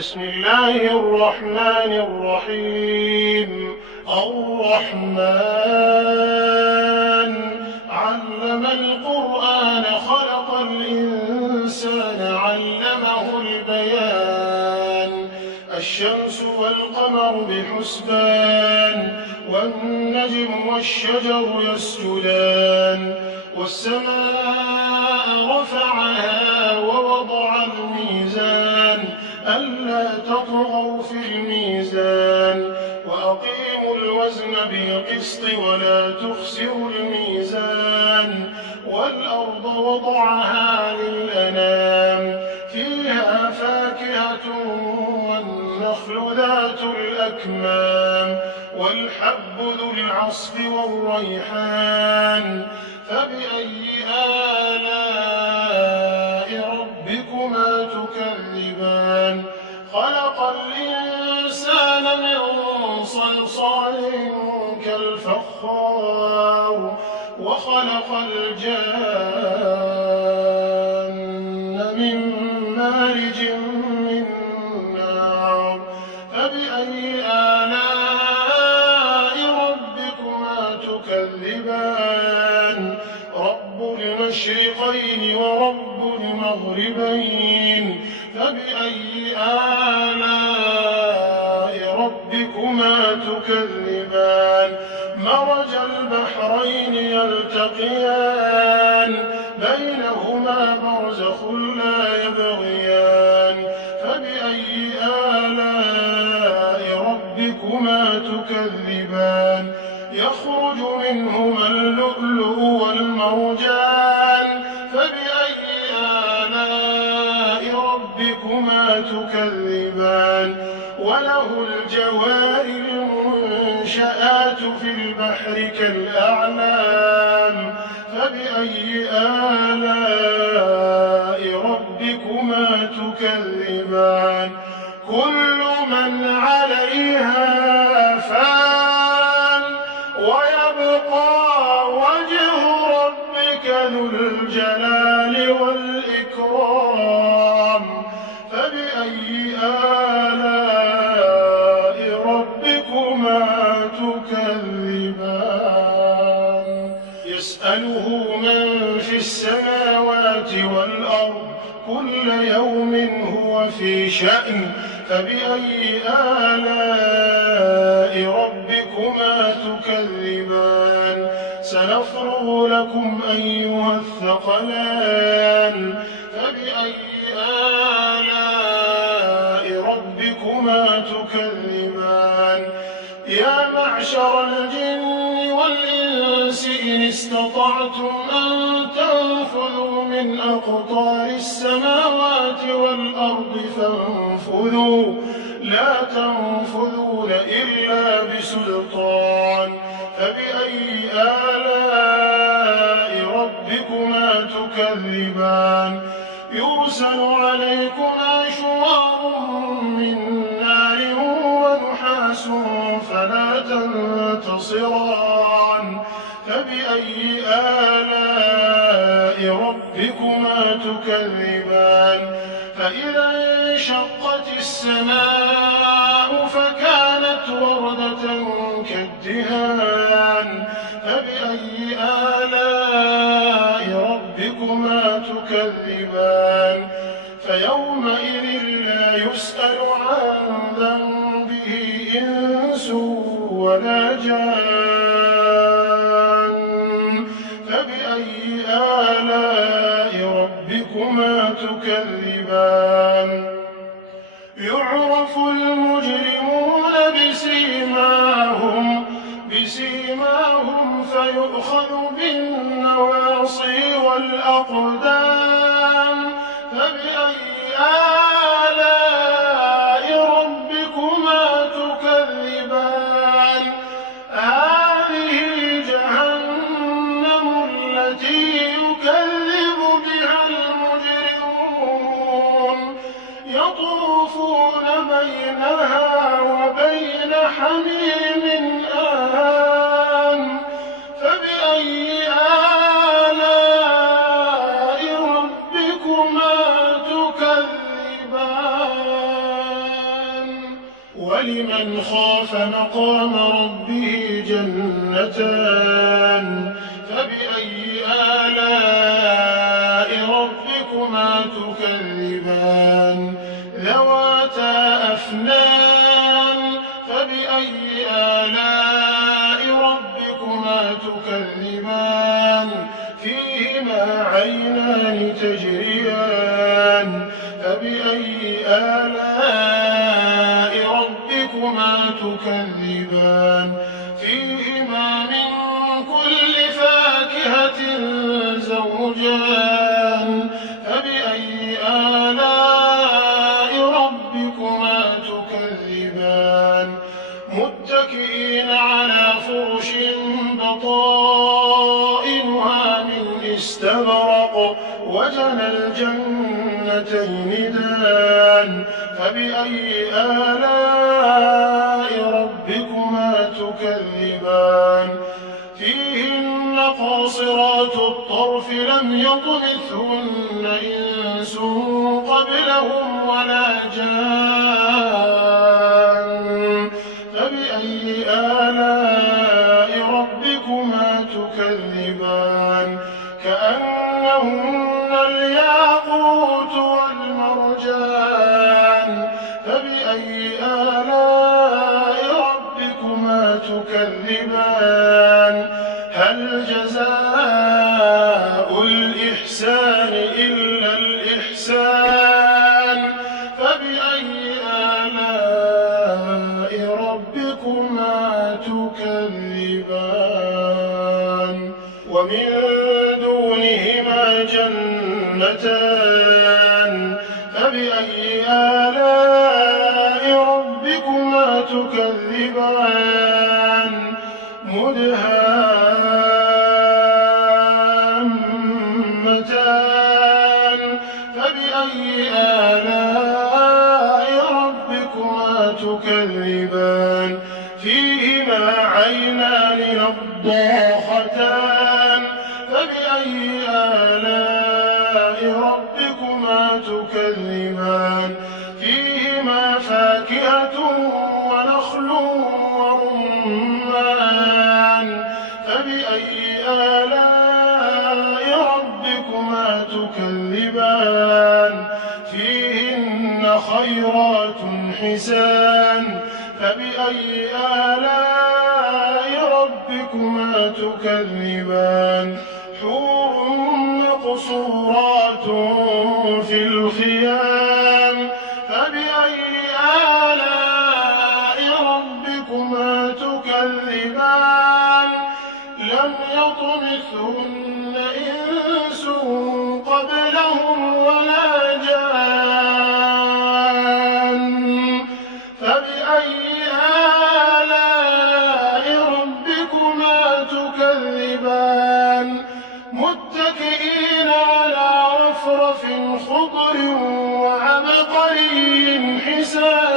بسم الله الرحمن الرحيم. الرحمن علم القرآن خلق الإنسان علمه البيان. الشمس والقمر بحسبان والنجم والشجر يسجدان والسماء رفعها ووضع الميزان ألا تطغوا في الميزان وأقيموا الوزن بالقسط ولا تخسروا الميزان والأرض وضعها للأنام فيها فاكهة والنخل ذات الأكمام والحب ذو العصف والريحان فبأي آلاء ربكما تكذبان. خلق الإنسان من صلصال كالفخار وخلق الجان من مارج من نار فبأي آلاء ربكما تكذبان. رب المشرقين ورب المغربين فبأي آلاء ربكما تكذبان. مرج البحرين يلتقيان بينهما برزخ لا يبغيان فبأي آلاء ربكما تكذبان. يخرج منهما اللؤلؤ والمرجان فبأي آلاء ربكما تكذبان. وله الجوار المنشآت في البحر كالأعلام فبأي آلاء ربكما تكذبان. كل من عليها فان ويبقى وجه ربك ذو الجلال والإكرام فبأي آلاء ربكما تكذبان. يسأله من في السماوات والأرض كل يوم هو في شأن فبأي آلاء ربكما تكذبان. سنفرغ لكم أيها الثقلان فبأي آلاء ربكما تكذبان. يا معشر الجن والإنس إن استطعتم أن تنفذوا من أقطار السماوات والأرض فانفذوا لا تنفذون إلا بسلطان فبأي آلاء ربكما تكذبان. يرسل عليكما شواظ من نار ونحاس فلا تنتصران فبأي آلاء ربكما تكذبان. فإذا انشقت السماء فكانت وردة كالدهان فبأي آلاء ربكما تكذبان. فيومئذ لا يسأل عن ذنبه إنس ولا جان فبأي آلاء ربكما تكذبان. يعرف المجرمون بسيماهم فيؤخذ بالنواصي والأقدام فبأي آلاء ربكما تكذبان. هذه جهنم التي يكذب بها المجرمون يطوفون بينها وبين حميم آن فبأي آلاء ربكما تكذبان. ولمن خاف مقام ربه جنتان فبأي آلاء ربكما تكذبان ذواتا أفنان فبأي آلاء ربكما تكذبان فيهما عينان تجريان فبأي آلاء ربكما تكذبان فيهما من كل فاكهة زوجان فبأي آلاء ربكما تكذبان متكئين على فرش بطائنها من استبرق وجنى الجنتين دان فبأي آلاء ربكما تكذبان فيهن قاصرات الطرف لم يطمثهن إنس قبلهم ولا جان فبأي آلاء ربكما تكذبان كأنهن الياقوت والمرجان فبأي آلاء ربكما تكذبان هل جزاء الإحسان إلا الإحسان فبأي آلاء ربكما تكذبان ومن دونهما جنتان فبأي آلاء ربكما تكذبان مدهامتان فبأي آلاء ربكما تكذبان فيهما عينان نضاختان فبأي آلاء ربكما تكذبان فيهما فاكهة ونخل ورمان فبأي آلاء ربكما تكذبان فيهن خيرات حسان فبأي آلاء ربكما تكذبان حور مقصورات في الخيام فبأي آلاء ربكما تكذبان لم يطمثهن إنس قبلهم ولا جان فبأي آلاء ربكما تكذبان متكئين على رفرف خضر وعبقري حسان